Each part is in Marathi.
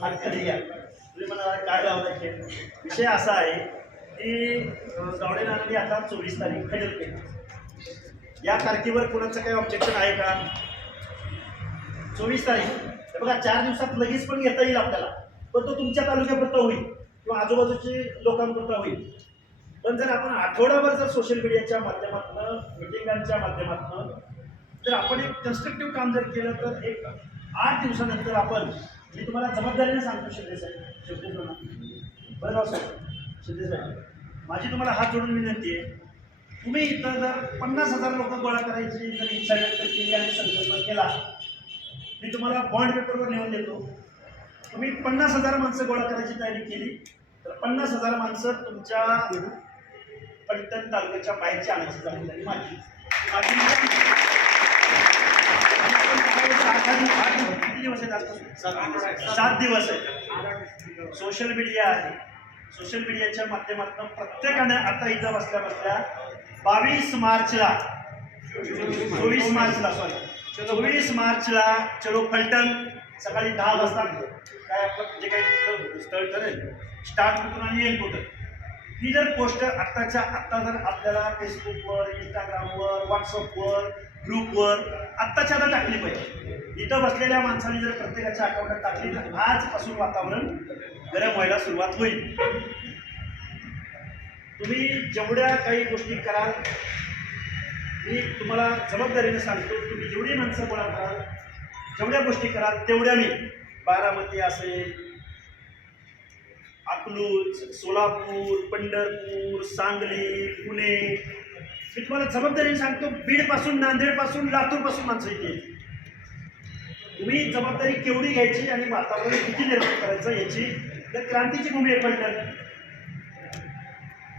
खाली या तुम्ही मला काय लावलाय विषय असा आहे की गावडेनांनी आता 24 तारीख फायनल केली. या तारखेवर कोणाचं काही ऑब्जेक्शन आहे का? 24 तारीख बघा 4 दिवसात लगेच पण घेता येईल आपल्याला, पण तो तुमच्या तालुक्यापुरता होईल किंवा आजूबाजूच्या लोकांपुरता होईल. पण जर आपण आठवडाभर जर सोशल मीडियाच्या माध्यमातून मिटिंगांच्या माध्यमातून जर आपण एक कन्स्ट्रक्टिव्ह काम जर केलं तर एक 8 दिवसानंतर आपण, मी तुम्हाला जबाबदारीने सांगतो शिंदे साहेब, बरं राव साहेब, शिंदे साहेब, माझी तुम्हाला हात जोडून विनंती आहे, तुम्ही इथं जर 50,000 लोक गोळा करायची जर इच्छा व्यक्त केली आणि संकल्प केला, मी तुम्हाला बॉन्ड पेपरवर लिहून देतो. तुम्ही 50,000 माणसं गोळा करायची तयारी केली तर 50,000 माणसं तुमच्या पलटण तालुक्याच्या बाहेरची आणायची जबाबदारी माझी. किती दिवस आहेत? 7 दिवस आहेत. सोशल मीडिया आहे, सोशल मीडियाच्या माध्यमातून प्रत्येकाने आता इथं बसल्या बसल्या 22 मार्चला 24 मार्चला चलो फलटण सकाळी 10 वाजता काय आपलं जे काही स्थळ ठरेल स्टार्ट कुठून आणि एंड कुठं, ही जर पोस्ट आत्ता जर आपल्याला फेसबुकवर, इंस्टाग्रामवर, व्हॉट्सअपवर, ग्रुपवर आत्ताच्या आता टाकली पाहिजे. इथं बसलेल्या माणसांनी जर प्रत्येकाच्या अकाउंटात टाकली तर आजपासून वातावरण गरम व्हायला सुरुवात होईल. तुम्ही जेवढ्या काही गोष्टी कराल, मी तुम्हाला जबाबदारीने सांगतो, तुम्ही जेवढी माणसं गोळा कराल, जेवढ्या गोष्टी कराल तेवढ्या मी बारामती असेल, अकलूज, सोलापूर, पंढरपूर, सांगली, पुणे, मी तुम्हाला जबाबदारीने सांगतो, बीडपासून, नांदेडपासून, लातूरपासून माणसं येतील. तुम्ही जबाबदारी केवढी घ्यायची आणि वातावरण किती निर्माण करायचं याची तर क्रांतीची भूमी आहे फलटण.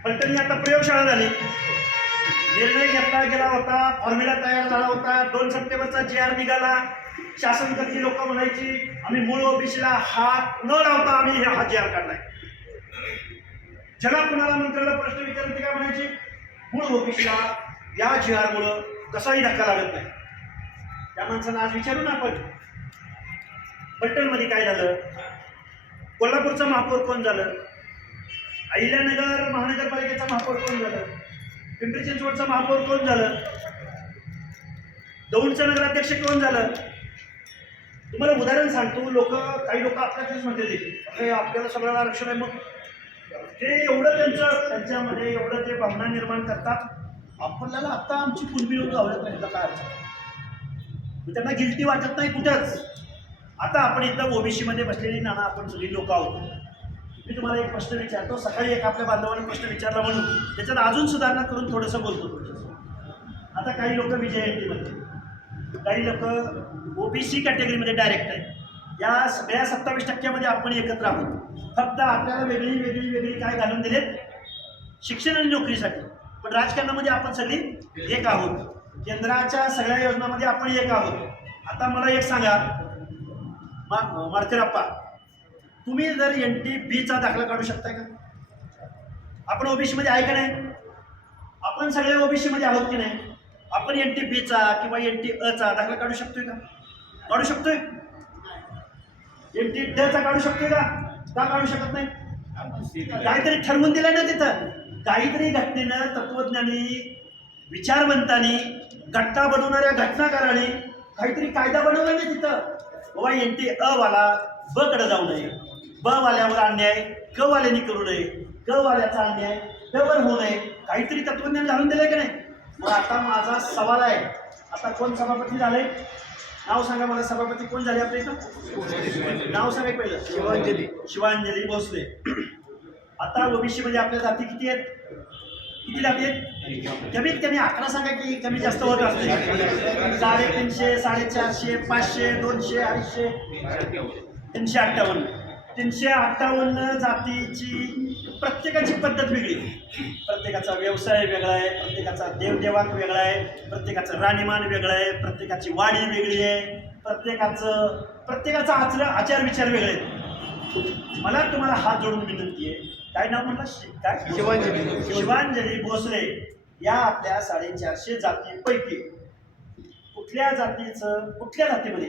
फलटण ही आता प्रयोगशाळा झाली. निर्णय घेतला गेला होता, फॉर्म्युला तयार झाला होता, 2 सप्टेंबरचा JR निघाला. शासन करती लोक म्हणायची आम्ही मूळ ओबीसीला हात न लावता आम्ही हा JR काढलाय. ज्याला कुणाला मंत्र्याला प्रश्न विचारले ते काय म्हणायचे, मूळ ओबीसीला या JR मुळे कसाही धक्का लागत नाही. त्या माणसांना आज विचारू ना आपण, फलटणमध्ये काय झालं, कोल्हापूरचा महापौर कोण झालं, अहिल्यानगर महानगरपालिकेचा महापौर कोण झालं, पिंपरी चिंचवडचा महापौर कोण झालं, दौंडचं नगराध्यक्ष कोण झालं. तुम्हाला उदाहरण सांगतो, काही लोक आपल्याच म्हणते आपल्याला सगळ्याला आरक्षण आहे, मग ते एवढं त्यांच्यामध्ये एवढं ते भावना निर्माण करतात. आपल्याला आता आमची कुणबी लोक आवडत नाही काय अर्थ, त्यांना गिल्टी वाटत नाही कुठंच. आता आपण इथं ओबीसीमध्ये बसलेली नाना आपण सगळी लोक आहोत. मी तुम्हाला एक प्रश्न विचारतो, सकाळी एक आपल्या बांधवाने प्रश्न विचारला म्हणून त्याच्यात अजून सुधारणा करून थोडंसं बोलतो. आता काही लोक VJNTमध्ये, काही लोक ओबीसी कॅटेगरीमध्ये डायरेक्ट आहे. या सगळ्या 27% आपण एकत्र आहोत. फक्त आपल्याला वेगळी काय घालून दिलेत शिक्षण आणि नोकरीसाठी, पण राजकारणामध्ये आपण सगळी एक आहोत. केंद्राच्या सगळ्या योजनांमध्ये आपण एक आहोत. आता मला एक सांगा माडकरप्पा, तुम्ही जर NTBचा दाखला काढू शकताय का? आपण ओबीसीमध्ये आहे का नाही? आपण सगळे ओबीसीमध्ये आहोत की नाही? आपण NTBचा किंवा NTAचा दाखला काढू शकतोय का? काढू शकतोय? NTDचा काढू शकतोय का? का काढू शकत नाही? काहीतरी ठरवून दिलं ना तिथं, काहीतरी घटनेनं तत्वज्ञानी, विचारवंतांनी, घटना बनवणाऱ्या घटनाकारांनी काहीतरी कायदा बनवला ना तिथं. बाबा NTA वाला ब कडे जाऊ नये, ब वाल्यावर अन्याय क वाल्याने करू नये, क वाल्याचा अन्याय ड वर होऊ नये, काहीतरी तत्वज्ञान घालून दिलंय का नाही? मग आता माझा सवाल आहे, आता कोण सभापती झालंय? नाव सांगा मला, सभापती कोण झाले आपल्या इथं? नाव सांगा पहिलं. शिवांजली भोसले. आता ओबीसी मध्ये आपल्या जाती किती आहेत? किती जाती आहेत? कमीत कमी 11 सांगा की कमी जास्त होत असते. 350, 450, 500, 200, 250, 358. 358 जातीची प्रत्येकाची पद्धत वेगळी, प्रत्येकाचा व्यवसाय वेगळा आहे, प्रत्येकाचा देवदेवाक वेगळा आहे, प्रत्येकाचं राहणीमान वेगळं आहे, प्रत्येकाची वाडी वेगळी आहे, प्रत्येकाचा आचार विचार वेगळे आहेत. मला तुम्हाला हात जोडून विनंती आहे, काय नाव म्हटलं? काय? शिवांजली भोसले. या आपल्या 450 जातींपैकी कुठल्या जातीमध्ये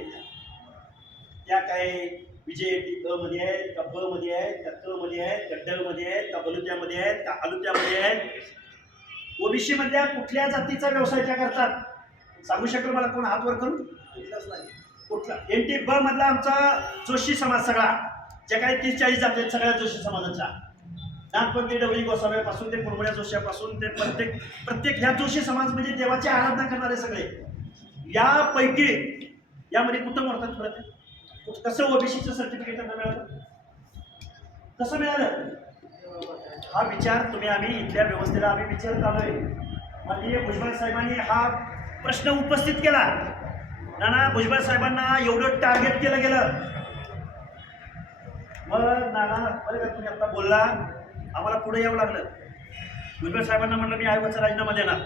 त्या काय विजय क मध्ये आहेत का ब मध्ये आहेत का क मध्ये आहेत का ड मध्ये आहेत का बलुत्यामध्ये आहेत का आलुत्यामध्ये आहेत? ओबीसी मधल्या कुठल्या जातीचा व्यवसाय त्या करतात सांगू शकेल मला कोण हात वर करून? कुठला? एनटी ब मधला आमचा जोशी समाज सगळा, ज्या काही 30-40 जाती आहेत सगळ्या जोशी समाजाच्या, नागपंथी डवळी गोसाव्यापासून ते कुरमुड्या जोशापासून ते प्रत्येक ह्या जोशी समाज म्हणजे देवाची आराधना करणारे सगळे. यापैकी यामध्ये कुठं मोडतात बरं? कसं ओबीसीचं सर्टिफिकेट त्यांना मिळालं? कसं मिळालं? हा विचार आम्ही इथल्या व्यवस्थेला आम्ही विचारत आलोय. माननीय भुजबळ साहेबांनी हा प्रश्न उपस्थित केला. नाना भुजबळ साहेबांना एवढं टार्गेट केलं गेलं. मग नाना बरं का तुम्ही आता बोलला, आम्हाला पुढे यावं लागलं. भुजबळ साहेबांना म्हणलं मी आयोगाचा राजीनामा देणार.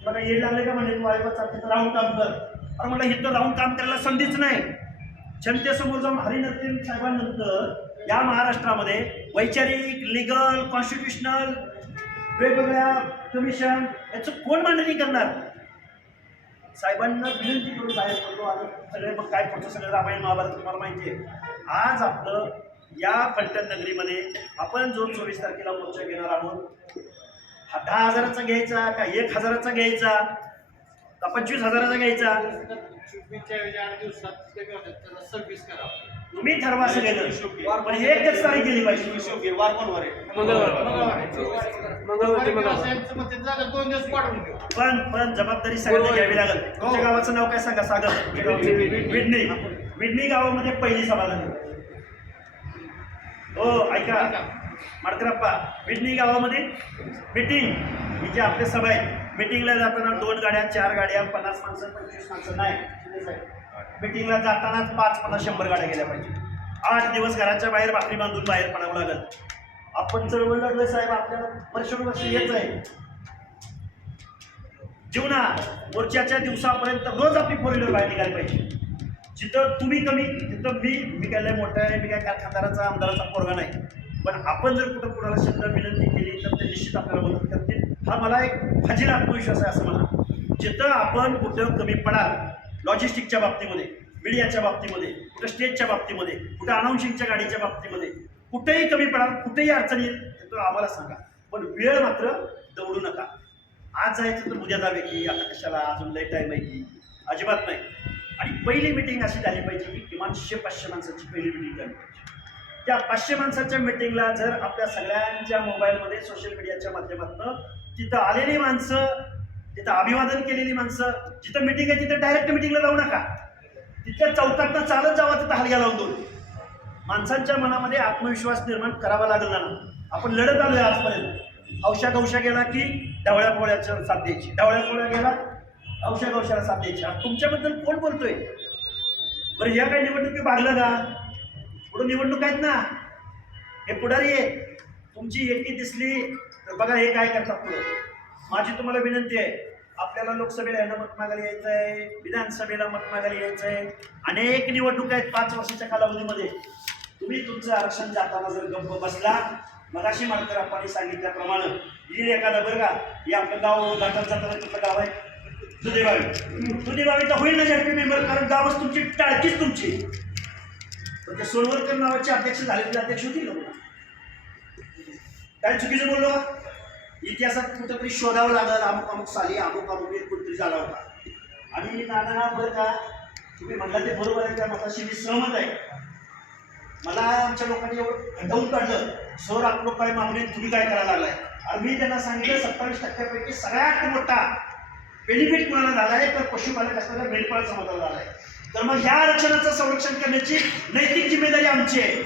तुला काही येईल लागले का म्हणजे तू आयोगाचा तिथं राहून काम कर. अरे म्हणलं इथं राहून काम करायला संधीच नाही. जनतेसमोर जाऊन हरिनरसिंह साहेबांनंतर या महाराष्ट्रामध्ये वैचारिक, लिगल, कॉन्स्टिट्युशनल वेगवेगळ्या कमिशन याचं कोण मांडणी करणार? साहेबांना विनंती करून बाहेर पडलो आणि सगळे मग काय पुढचं सगळं रामायण महाभारत तुम्हाला माहिती आहे. आज आपलं या फलटण नगरीमध्ये आपण जो 24 तारखेला मोर्चा घेणार आहोत, हा 10,000चा घ्यायचा का 1,000चा घ्यायचा का 25,000चा घ्यायचा? तुम्ही ठरवा सगळं. पण एकच तारीख गेली पाहिजे. वार पण वार पण जबाबदारी सगळ्यांना घ्यावी लागेल. तुमच्या गावाचं नाव काय सांगा? सागर विडणी. विडणी गावामध्ये पहिली सभा झाली. हो ऐका माडकरप्पा, विडणी गावामध्ये मीटिंग ही जी आपली सभा आहे, मीटिंगला जाताना 2 गाड्या 4 गाड्या 50 माणसं 25 माणसं नाही. मीटिंगला जातानाच 5, 50, 100 गाड्या गेल्या पाहिजे. 8 दिवस घराच्या बाहेर भाकरी बांधून बाहेर पडावं लागेल. आपण चळवळ लागलोय साहेब, आपल्याला वर्षानुवर्ष येत आहे. जीवना मोर्चाच्या दिवसापर्यंत रोज आपली 4 व्हीलर बाहेर निघाली पाहिजे. जिथं तुम्ही कमी तिथं मी काय मोठा आहे, मी काय कारखानदाराचा आमदाराचा पोरगा नाही. पण आपण जर कुठं कुणाला शब्द विनंती केली तर ते निश्चित आपल्याला मदत करतील. हा मला एक फजील आत्मविश्वास आहे असं म्हणा. जिथं आपण कुठं कमी पडाल, लॉजिस्टिकच्या बाबतीमध्ये, मीडियाच्या बाबतीमध्ये, कुठं स्टेजच्या बाबतीमध्ये, कुठं अनाऊन्सिंगच्या गाडीच्या बाबतीमध्ये कुठेही कमी पडाल, कुठेही अडचणी येईल तर आम्हाला सांगा. पण वेळ मात्र दौडू नका. आज जायचं तर उद्या जावे की आता कशाला, अजून लई टाईम आहे की, अजिबात नाही. आणि पहिली मिटिंग अशी झाली पाहिजे की किमान 100-500 माणसाची पहिली मिटिंग झाली पाहिजे. त्या 500 माणसाच्या मिटिंगला जर आपल्या सगळ्यांच्या मोबाईलमध्ये सोशल मीडियाच्या माध्यमातून तिथं आलेली माणसं, तिथं अभिवादन केलेली माणसं, जिथं मिटिंग आहे तिथं डायरेक्ट मिटिंगला जाऊ नका. तिथल्या चौकातनं चालत जावा, तिथं हलग्या लावून दोन. माणसांच्या मनामध्ये आत्मविश्वास निर्माण करावा लागला ना. आपण लढत आलोय आजपर्यंत. औषा गवशा गेला की ढवळ्या पोळ्याच्या साथ द्यायची, ढवळ्या पोळ्या गेला औषा गवशाला साथ द्यायची. तुमच्याबद्दल कोण बोलतोय बरं? या काही निवडणुकी भागलं का? पुढे निवडणूक आहेत ना, हे पुढारी आहे. तुमची एकी दिसली तर बघा हे काय करतात पुढं. माझी तुम्हाला विनंती आहे, आपल्याला लोकसभेला यांना मत मागायला यायचं आहे, विधानसभेला मत मागायला यायचं आहे. अनेक निवडणूक आहेत 5 वर्षाच्या कालावधीमध्ये. तुम्ही तुमचं आरक्षण जाताना जर गप्प बसला, मगाशी माडकरप्पांनी सांगितल्याप्रमाणे येईल एखादा बरं का, हे आपलं गाव घाटात जाताना कुठलं गाव आहे? दुधेबावी तर होईल ना झडपी मेंबर, कारण गावच तुमची, टाळकीच तुमची. पण ते सोनवरकर नावाचे अध्यक्ष झालेले अध्यक्ष होतील ना. काय चुकीचं बोललो? इतिहासात कुठंतरी शोधावं लागलं, अमुक अमुक साली अमुक अमुक एक कुठतरी झाला होता. आणि नाना बरं का, तुम्ही म्हणला ते बरोबर आहे, त्या मताशी मी सहमत आहे. मला आमच्या लोकांनी एवढं खंडवून काढलं, सर आपलं काय मागणी, तुम्ही काय करायला लागलाय. आणि मी त्यांना सांगितलं 27% सगळ्यात मोठा बेनिफिट कुणाला झाला आहे तर पशुपालक असणाऱ्या मेंढपाळ समाजाला झाला आहे. तर मग ह्या आरक्षणाचं संरक्षण करण्याची नैतिक जिम्मेदारी आमची आहे.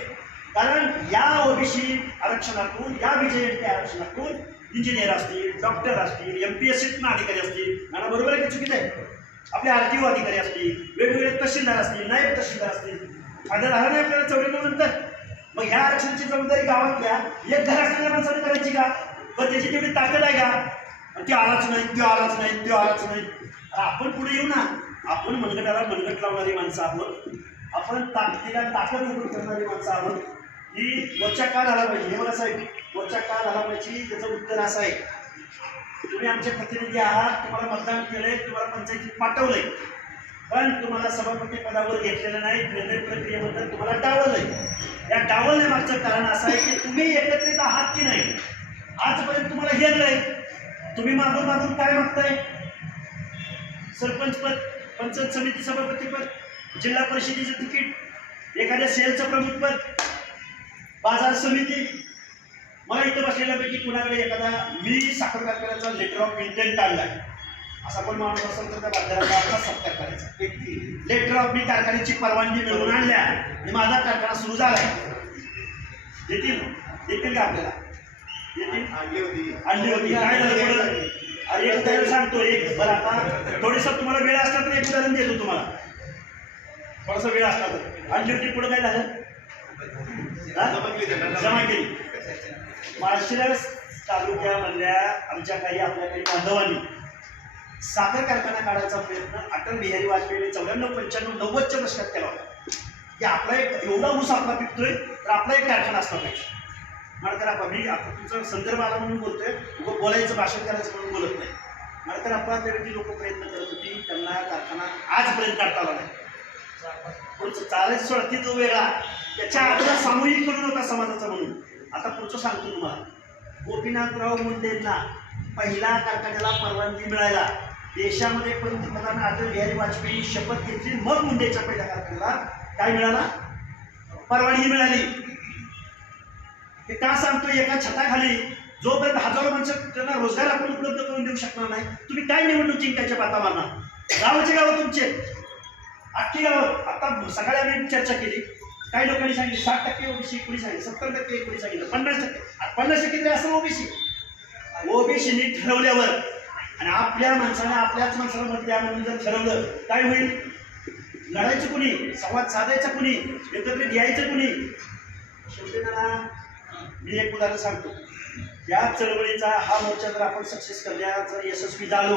कारण या ओबीसी आरक्षणातून, या बीजेपी आरक्षणातून इंजिनियर असतील, डॉक्टर असतील, MPSCतून अधिकारी असतील, मला बरोबर आहे का चुकीचं आहे? आपले RTO अधिकारी असतील, वेगवेगळे तहसीलदार असतील, नायब तहसीलदार असतील, फायदा झाला नाही आपल्याला 94 नंतर. मग ह्या आरक्षणाची जबाबदारी गावातल्या एक घर असलेल्या माणसाने करायची का? पण त्याची तेवढी ताकद आहे का? ते आलाच नाही, तो आलाच नाही, तो आलाच नाही. आपण पुढे येऊ ना. आपण मनगटाला मनगट लावणारी माणसं आहोत. आपण ताकदीला ताकद उभं करणारी माणसं आहोत. ही मोर्चा का झाला पाहिजे? हे मला साहेब, मोर्चा का झाला पाहिजे त्याचं उत्तर असं आहे, तुम्ही आमचे प्रतिनिधी आहात, तुम्हाला मतदान केलंय, तुम्हाला पंचायतीत पाठवलंय. पण तुम्हाला सभापती पदावर घेतलेलं नाही. निर्णय प्रक्रियेबद्दल तुम्हाला डावललंय. या डावलण्यामागचं कारण असं आहे की तुम्ही एकत्रित आहात की नाही. आजपर्यंत तुम्हाला घेतलंय. तुम्ही मागून मागून काय मागताय? सरपंच पद, पंचायत समिती सभापती पद, जिल्हा परिषदेचं तिकीट, एखाद्या सेलचं प्रमुख पद, बाजार समिती. मला इथं बसलेल्यापैकी कुणाकडे एखादा मी साखर कारखान्याचा लेटर ऑफ इंटेंट काढलाय असा पण माणूस असेल तर त्या बाजाराचा सत्कार करायचा. लेटर ऑफ मी कारखान्याची परवानगी मिळवून आणल्या आणि माझा कारखाना सुरू झालाय. येतील का आपल्याला? आणली होती. काय झालं पुढं? अरे एक उदाहरण सांगतो. एक बरं आता थोडंसं तुम्हाला वेळ असला तर एक उदाहरण देतो तुम्हाला. थोडासा वेळ असला तर. आणली होती, पुढं काय झालं? जमा केली. माळशिरस तालुक्यामधल्या आमच्या काही आपल्या काही बांधवांनी साखर कारखाना काढायचा प्रयत्न अटल बिहारी वाजपेयी 94, 95, 90च्या दशकात केला होता की आपला एक एवढा ऊस आपला पिकतोय तर आपला एक कारखाना असला पाहिजे. मडकराप्पा, मी आता तुमचा संदर्भ आला म्हणून बोलतोय, बोलायचं भाषण करायचं म्हणून बोलत नाही. मडकराप्पा त्यावेळी लोक प्रयत्न करत होती, त्यांना कारखाना आजपर्यंत काढता आला नाही. पुढचं चालायचं सोडा ती जो वेगळा, त्याच्या अगोदर सामूहिक म्हणून होता समाजाचा म्हणून. आता पुढचं सांगतो तुम्हाला. गोपीनाथराव मुंडेंना पहिला कारखान्याला परवानगी मिळायला देशामध्ये पंतप्रधान अटल बिहारी वाजपेयी शपथ घेतली, मग मुंडेच्या पहिल्या कारखान्याला काय मिळाला? परवानगी मिळाली. हे का सांगतोय? एका छताखाली जोपर्यंत हजारो माणसं त्यांना रोजगार आपण उपलब्ध करून देऊ शकणार नाही, तुम्ही काय निवडणूक जिंकायच्या बाता मारणार? गावाचे गावं तुमचे, अख्खी गावं. आता सकाळी आम्ही चर्चा केली, काही लोकांनी सांगितलं 60% ओबीसी, कोणी सांगितलं 70%, कोणी सांगितलं 50%. 50% तरी असं ओबीसी. ओबीसीनी ठरवल्यावर आणि आपल्या माणसाने आपल्याच माणसाला मत द्या म्हणून जर ठरवलं, काय होईल? लढायचं कुणी? संवाद साधायचा कुणी? एकत्रित यायचं कुणी? शेवटी ना मी एक उदाहरण सांगतो. या चळवळीचा हा मोर्चा जर आपण सक्सेस करण्यात जर यशस्वी झालो,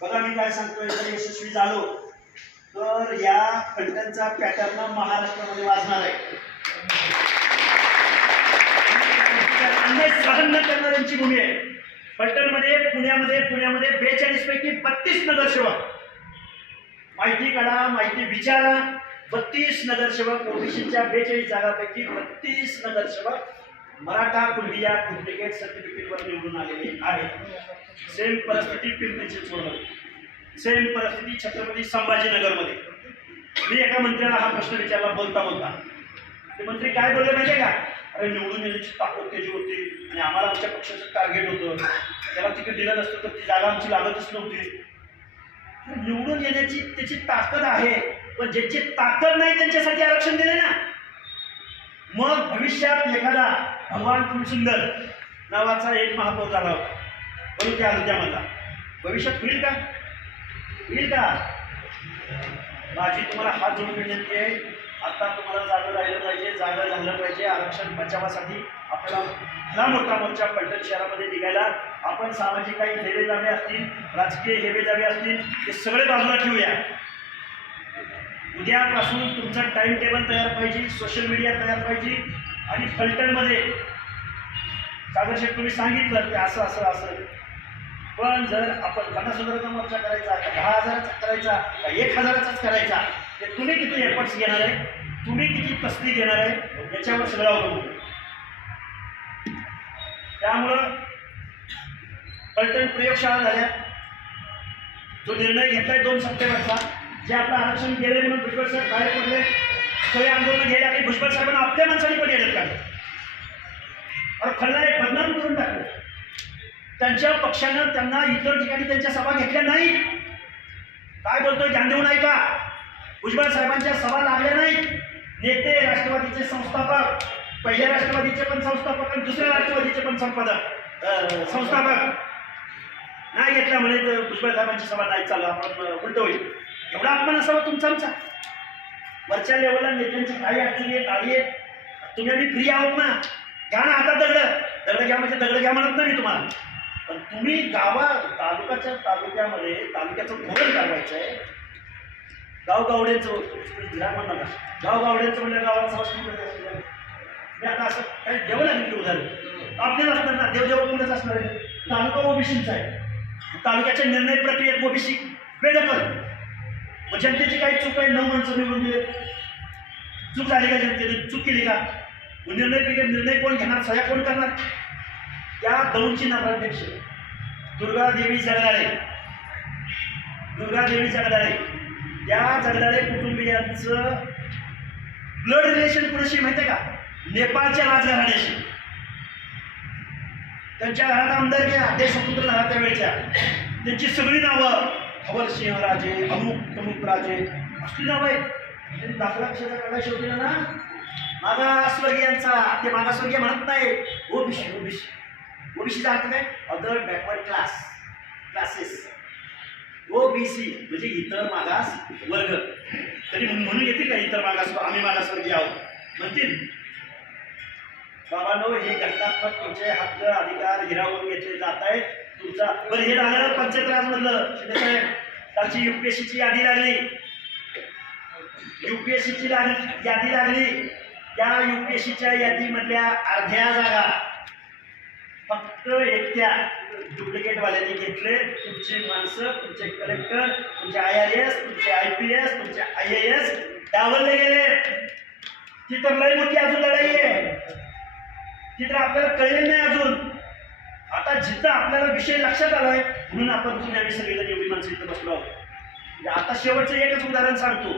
बघा मी काय सांगतोय, जर यशस्वी झालो तर या फलटणचा पॅटर्न महाराष्ट्रामध्ये वाजणार आहे. सहन न करणाऱ्यांची भूमी आहे फलटणमध्ये. पुण्यामध्ये 42 पैकी 32 नगरसेवक. माहिती काढा, माहिती विचारा. 32 नगरसेवक ओबीसीच्या 42 जागांपैकी 32 नगरसेवक मराठा कुणबी या डुप्लिकेट सर्टिफिकेटवर निवडून आलेले आहेत. सेम परिस्थिती पिंपरी चिंचवडमध्ये, सेम परिस्थिती छत्रपती संभाजीनगरमध्ये. मी एका मंत्र्याला हा प्रश्न विचारला बोलता बोलता. ते मंत्री काय बोलले माहिती आहे का? अरे निवडून येण्याची ताकद त्याची होती आणि आम्हाला आमच्या पक्षाचं टार्गेट होतं, त्याला तिकीट दिलं नसतं तर ती जागा आमची लागतच नव्हती. निवडून येण्याची त्याची ताकद आहे, पण ज्याची ताकद नाही त्यांच्यासाठी आरक्षण दिले ना. मग भविष्यात एखादा भगवान फुलसुंदर नावाचा एक महापौर झाला होता बलुत्यामधला, भविष्यात होईल का? होईल का? माझी तुम्हाला हात जोडून विनंती आहे, आता तुम्हाला जागं राहिलं पाहिजे, जागं झालं पाहिजे. आरक्षण बचावासाठी आपल्याला भला मोठा मोर्चा फलटण शहरामध्ये निघायला. आपण सामाजिक काही हेवेदावे असतील, राजकीय हेवेदावे असतील, ते सगळे बाजूला ठेवूया. उद्यापासून तुमचा टाइम टेबल तयार पाहिजे, सोशल मीडिया तयार पाहिजे. आणि फलटणमध्ये सागरशेठ तुम्ही सांगितलं की असं असं असं, पण जर आपण 50,000चा मोर्चा करायचा का 10,000चा करायचा का 1,000चाच करायचा, ते तुम्ही किती एफर्ट्स घेणार आहे, तुम्ही किती तस्ती घेणार आहे, याच्यावर सगळं अवलंबून. त्यामुळं फलटण प्रयोगशाळा झाल्या. जो निर्णय घेतलाय 2 सप्टेंबरचा, जे आपलं आरक्षण गेले म्हणून भुजबळ साहेब बाहेर पडले, सगळे आंदोलन घ्यायला आणि भुजबळ साहेबांना आपल्या माणसांनी पण येण्यात काढलं और खल्ला एक बदनाम करून टाकलं. त्यांच्या पक्षानं त्यांना इतर ठिकाणी त्यांच्या सभा घेतल्या नाही. काय बोलतोय ध्यान देऊ नाही का? भुजबळ साहेबांच्या सभा लागल्या नाही. नेते राष्ट्रवादीचे संस्थापक, पहिल्या राष्ट्रवादीचे पण संस्थापक आणि दुसऱ्या राष्ट्रवादीचे पण संस्थापक नाही घेतल्यामुळे भुजबळ साहेबांची सभा नाही चालू. आपण उलट होईल. एवढा अपमान असावा तुमचा आमचा. वरच्या लेवलला नेत्यांची काही अडचणी आहेत, आडी आहेत. तुम्ही आम्ही फ्री आहोत ना, घ्या ना हातात दगड घ्या, म्हणजे दगड घ्या म्हणत नाही मी तुम्हाला, पण तुम्ही तालुक्यामध्ये तालुक्याचं धोरण ठरवायचं आहे. गावगावड्यांचं म्हणा का, गावगावड्यांचं म्हणजे गावाला संस्कृती. मी आता असं काही देव लागेल की उदाहरण आपल्याला असणार ना, देवदेव कोणच असणार आहे. तालुका ओबीसीचा आहे, तालुक्याच्या निर्णय प्रक्रियेत ओबीसी बेदखल. मग जनतेची काही चूक आहे? 9 माणसं निवडून दिले, चूक झाली का? जनतेने चूक केली का? निर्णय कोण घेणार? सह्या कोण करणार? त्या दौंडची नगराध्यक्ष दुर्गादेवी जगदाळे, त्या जगदाळे कुटुंबियांचं ब्लड रिलेशन कुणाशी माहिती आहे का? नेपाळच्या राजघराण्याशी. त्यांच्या घरात आमदार घ्या, ते स्वतंत्र झाला त्यावेळेच्या, त्यांची सगळी नावं हवलसिंह राजे, अमुक राजे असली नावं आहेत. त्यांनी दाखला कशाचा काढला शेवटी ना? मागासवर्गीयांचा. ते मागासवर्गीय म्हणत नाही, ओबीसीचा अर्थ काय? Other backward classes. ओबीसी म्हणजे इतर मागास वर्ग. तरी म्हणून येतील का इतर मागास, आम्ही मागासवर्गीय आहोत म्हणतील? बाबांनो, हे घटनात्मक तुमचे हक्क अधिकार हिरावून घेतले जात आहेत. तुमचा बरं हे झालं पंचायत राज मधलं. शिंदे साहेब, कालची युपीएससीची यादी लागली. यादी लागली. त्या युपीएससीच्या यादीमधल्या अर्ध्या जागा फक्त एकट्या डुप्लिकेटवाल्यांनी घेतले. तुमची माणसं, तुमचे कलेक्टर, तुमचे IRS, तुमचे IPS, तुमचे IAS डावलले गेले. ती तर लई मोठी अजून लढाई आहे. ती तर आपल्याला कळले नाही अजून. आता जिथं आपल्याला विषय लक्षात आलाय म्हणून आपण तुम्ही आम्ही सगळेजण एवढी माणसं इथं बसलो आहोत. आता शेवटचं एकच उदाहरण सांगतो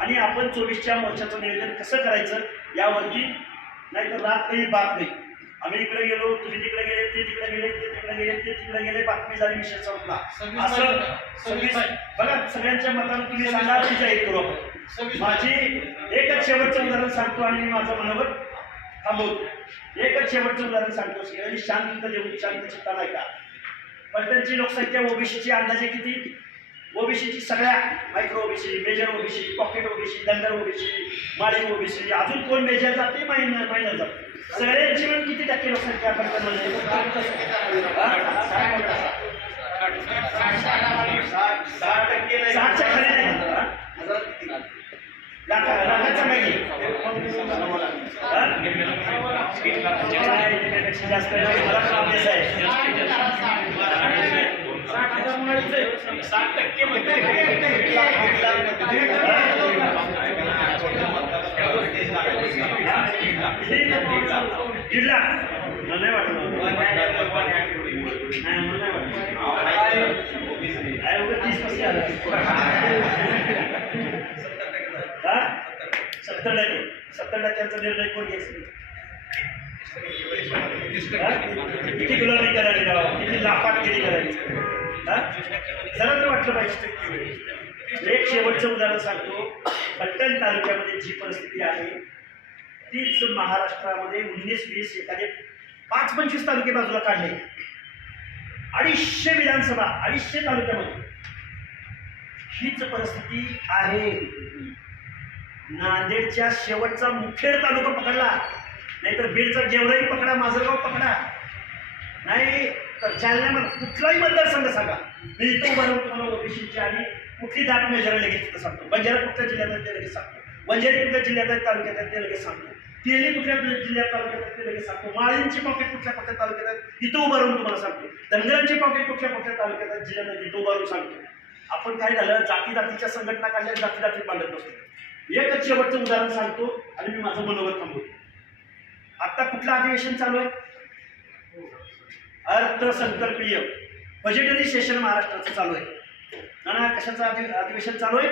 आणि आपण 24च्या मोर्चाचं नियोजन कसं करायचं यावरती, नाही तर रात काही बात नाही. आम्ही इकडे गेलो, तुम्ही तिकडे गेले, ते तिकडे गेले, ते तिकडे गेले, बातमी झाली, विषय संपला. असं बघा, सगळ्यांच्या मतानं तुम्ही सांगा, जाहीर करू आपण. माझी एकच शेवटचं उदाहरण सांगतो आणि मी माझं मनोबल थांबवतो. एकच शेवटचं उदाहरण सांगतो. सगळ्यांनी शांत देऊन शांत चित्ता नाही का? पलटणची लोकसंख्या ओबीसीची अंदाजे किती? ओबीसीची सगळ्या micro OBC, major OBC, pocket OBC, दंडर ओबीसी, माळी ओबीसी, अजून कोण मेजर जाते मायनर जाते, सगळ्यांची मिळून किती टक्के लोकसंख्या पलटणमध्ये? 60च्या खाली नाही. लाखाच्या माहिती जास्त मला अभ्यास आहे. 60% दीड लाख मला नाही वाटत. सत्तर टक्क्यांचा निर्णय कोण घ्यायचा? किती गुलामी करायची राव, किती लापाटगिरी करायची? जरा तर वाटलं पाहिजे. एक शेवटचं उदाहरण सांगतो. पलटण तालुक्यामध्ये जी परिस्थिती आहे तीच महाराष्ट्रामध्ये 19-20 एखादे 5-25 तालुके बाजूला काढले. 250 विधानसभा, 250 तालुक्यामध्ये हीच परिस्थिती आहे. नांदेडच्या शेवटचा मुखेड तालुका पकडला, नाहीतर बीडचा गेवराई पकडा, माजलगाव पकडा, नाही तर जालन्यामध्ये कुठलाही मतदारसंघ सांगा, मी इथं उभारून तुम्हाला ओबीसीची आणि कुठली दाट मेजर लगेच तिथं सांगतो. बंजारा कुठल्या जिल्ह्यात आहे ते लगेच सांगतो. वंजारी कुठल्या जिल्ह्यात आहे तालुक्यात आहे ते लगेच सांगतो. तेली कुठल्या जिल्ह्यात तालुक्यात आहे ते लगेच सांगतो. माळींची पॉकेट कुठल्या तालुक्यात आहे इथं उभारून तुम्हाला सांगतो. धनगरांची पॉकेट कुठल्या तालुक्यात आहे जिल्ह्यात आहे तिथं उभारून सांगतो. आपण काय झालं, जातीच्या संघटना काढल्या, जाती मांडत बसतो. एकच शेवटचं उदाहरण सांगतो आणि मी माझं मनोगत थांबवतो. आता कुठलं अधिवेशन चालू आहे? अर्थसंकल्पीय बजेटरी सेशन महाराष्ट्राचं चालू आहे ना. कशाचं अधिवेशन चालू आहे?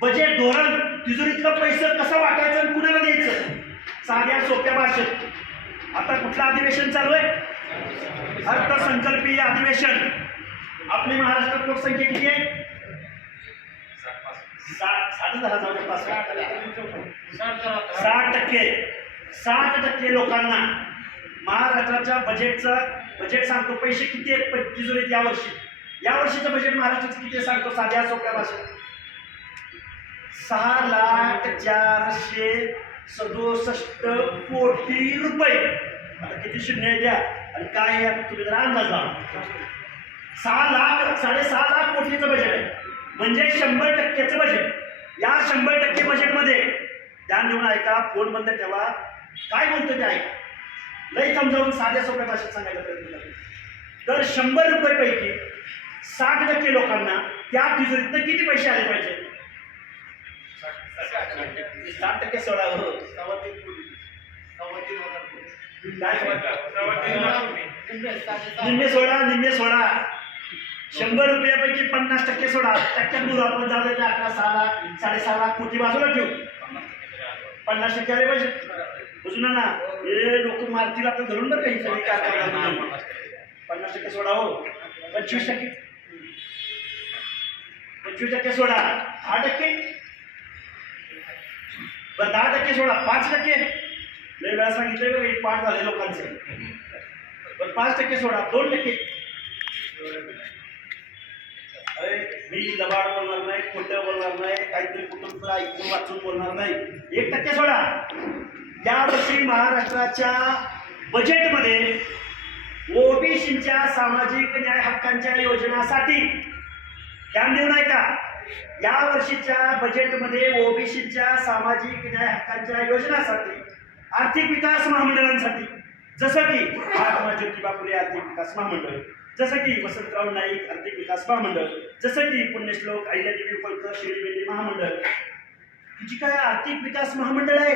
बजेट धोरण, तिजोरीतलं पैसे कसं वाटायचं आणि कुणाला द्यायचं, साध्या सोप्या भाषेत. आता कुठलं अधिवेशन चालू आहे? अर्थसंकल्पीय अधिवेशन. आपली महाराष्ट्रात लोकसंख्या किती आहे? 60% लोकांना महाराष्ट्राच्या बजेट सांगतो. पैसे किती आहेत तिजोरीत यावर्षीचं बजेट महाराष्ट्राचं किती सांगतो साध्या सोप्या भाषेत? 6,467 कोटी रुपये. आता किती शून्य द्या आणि काय आहे आता तुम्ही जरा अंदाज लावा. 6,00,000 लाख कोटीचं बजेट आहे, म्हणजे 100%चं बजेट. या 100% बजेटमध्ये ध्यान देऊन ऐका, फोन बंद ठेवा, काय म्हणतो ते ऐका, लई समजावून साध्या सोप्या भाषेत सांगायचा प्रयत्न करतो. तर 100 रुपये पैकी 60% लोकांना त्या तिजोरीतनं किती पैसे आले पाहिजे? 60% सोडा हो. निम्मे सोडा 100 रुपयापैकी 50% सोडा. टक्क्यात बोलू आपण, जाऊ दे 11-6 लाख 6.5 लाख कोटी बाजूला ठेवू. 50% आले पाहिजे. बुजून ना हे लोक मारतील आपण धरून बरं काही सगळी कारखाना. 50% सोडा हो. 25% सोडा. 10%. बरं 10% सोडा. 5%. लय वेळा सांगितलंय बरं, एक पाठ झाले लोकांचे. पण 5% सोडा. 2%. अरे मी दबाड बोलणार नाही, खोटं बोलणार नाही, काहीतरी कुटुंब ऐकून वाचून बोलणार नाही. 1% सोडा. यावर्षी महाराष्ट्राच्या बजेटमध्ये ओबीसीच्या सामाजिक न्याय हक्कांच्या योजनासाठी ध्यान देऊ नाही का? या वर्षीच्या बजेटमध्ये ओबीसीच्या सामाजिक न्याय हक्कांच्या योजनासाठी आर्थिक विकास महामंडळांसाठी, जसं की महात्मा ज्योतिबा फुले आर्थिक विकास महामंडळ, जसं की वसंतराव नाईक आर्थिक विकास महामंडळ, जसं की पुण्यश्लोक अहिल्यादेवी होळकर शेळीमेंढी महामंडळ, जी काय आर्थिक विकास महामंडळ आहे,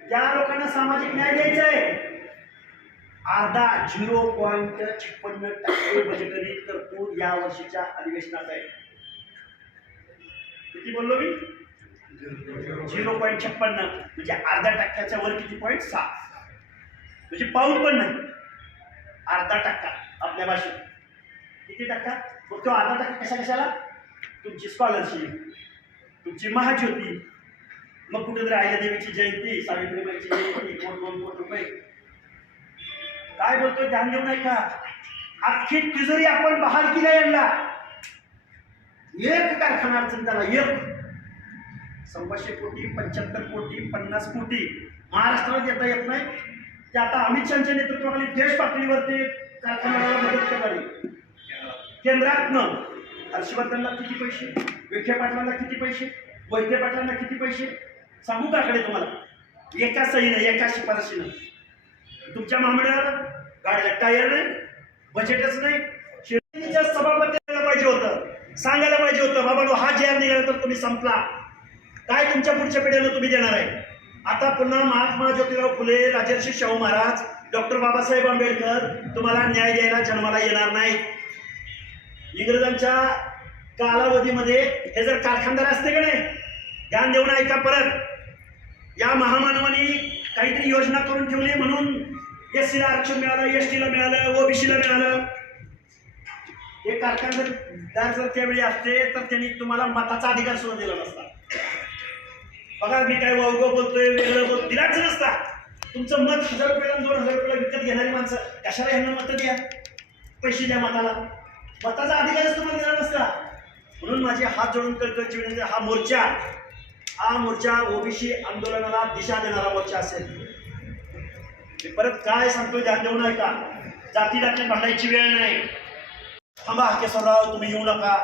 त्या लोकांना सामाजिक न्याय द्यायचा आहे. 0.56% बजेटरी तरतूद या वर्षीच्या अधिवेशनात आहे. किती बोललो मी? 0.56 म्हणजे 0.5% वर किती? 0.6 म्हणजे पाऊल पण नाही. 0.5% आपल्या भाषेत किती टक्का? मग तो 0.5% कशाला? तुमची स्कॉलरशिप, तुमची महाज्योती, मग कुठेतरी अहिल्यादेवीची जयंती, सावित्रीबाईची जयंती, 2 कोटी रुपये. काय बोलतोय? ध्यान देऊ नाही का? अख्खी तिजोरी आपण बहाल केल्या यांना. एक कारखाना अडचण त्याला, एक 100 कोटी, 75 कोटी, 50 कोटी महाराष्ट्राला देता येत नाही. ते आता अमित शहाच्या नेतृत्वाखाली देश पातळीवरती कारखान्याला मदत करणारी. केंद्रातनं हर्षवर्धनला किती पैसे, विखे पाटलांना किती पैसे, वैद्य पाटलांना किती पैसे सांगू का कडे तुम्हाला? एका सहीनं, एका शिफारशीनं. तुमच्या महामंडळाला गाडीला टायर नाही, बजेटच नाही. शेतीच्या सभापतीला पाहिजे होतं, सांगायला पाहिजे होतं, बाबा हा जे निघाला तर तुम्ही संपला. काय तुमच्या पुढच्या पिढीला तुम्ही देणार आहे? आता पुन्हा महात्मा ज्योतिराव फुले, राजर्षी शाहू महाराज, डॉक्टर बाबासाहेब आंबेडकर तुम्हाला न्याय द्यायला जन्माला येणार नाही. इंग्रजांच्या कालावधीमध्ये हे जर कारखानदार असते का नाही, ध्यान देऊन ऐका परत. या महामानवानी काहीतरी योजना करून ठेवली म्हणून एससीला आरक्षण मिळालं, एसटीला मिळालं, ओबीसीला मिळालं. हे कारखानदार जर त्यावेळी असते तर त्यांनी तुम्हाला मताचा अधिकार सुद्धा दिला नसता. बघा मी काय वावगं बोलतोय, वेगळं दिलाच नसता. तुमचं मत 1000 रुपयाला 2000 रुपयाला विकत घेणारी माणसं कशाला यांना मतं द्या, पैसे द्या मताला. मताचा अधिकारच तुम्हाला दिला नसता. म्हणून माझे हात जोडून कळकळची विनंती, हा मोर्चा ओबीसी आंदोलनाला दिशा देणारा मोर्चा असेल. मी परत काय सांगतो, ध्यान देऊ नका. जाती दाखले भांडायची वेळ नाही. थांबा हाकेसरराव, तुम्ही येऊ नका.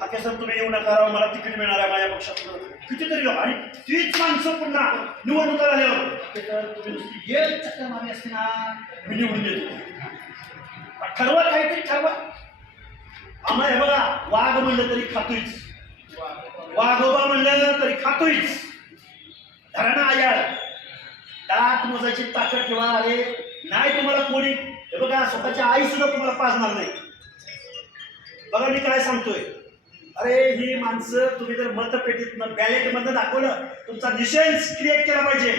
हाकेसर तुम्ही येऊ नका राव, मला तिकीट मिळणार आहे माझ्या पक्षातून. कितीतरी लोक आणि तीच माणसं पुन्हा निवडणुका झाल्यावर तुम्ही नुसती एक चक्कर मारली असते ना, मी निवडून देतो. ठरवा, काहीतरी ठरवा. आम्हाला हे बघा, वाघ म्हणलं तरी खातोयच, वाघोबा म्हणलं तरी खातोयच. धरणा आयाळ दात मोजायची ताकद ठेवा. अरे नाही तुम्हाला कोणी, हे बघा स्वतःच्या आई सुद्धा तुम्हाला पाजणार नाही. बघा मी काय सांगतोय, अरे ही माणसं तुम्ही जर मतपेटीतनं बॅलेटमधनं दाखवलं, तुमचा निशेष क्रिएट केला पाहिजे.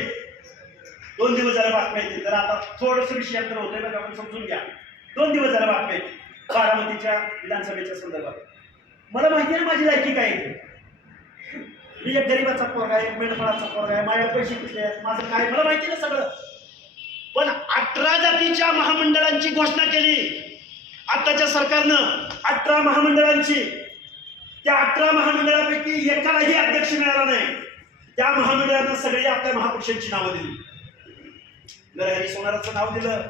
2 दिवस झाला बातम्या येतील, तर आता थोडंसं विषयांतर होतंय बघा, आपण समजून घ्या. 2 दिवस झाला बातम्या येतील बारामतीच्या विधानसभेच्या संदर्भात. मला माहिती आहे माझी लायकी काय आहे. मी एक गरीबाचा पोरगा आहे, एक मेंढपाळाचा पोरगा आहे, माझ्या पैसे किती आहेत, माझं काय मला माहिती ना सगळं. पण 18 जातीच्या महामंडळांची घोषणा केली आताच्या सरकारनं. 18 महामंडळांची. त्या 18 महामंडळापैकी एकालाही अध्यक्ष मिळाला नाही. त्या महामंडळानं सगळी आपल्या महापुरुषांची नावं दिली. नरहरी सोनाराचं नाव दिलं,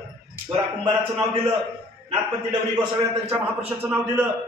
गोरा कुंभाराचं नाव दिलं, नागपंथी डवरी गोसाव्या त्यांच्या महापुरुषाचं नाव दिलं,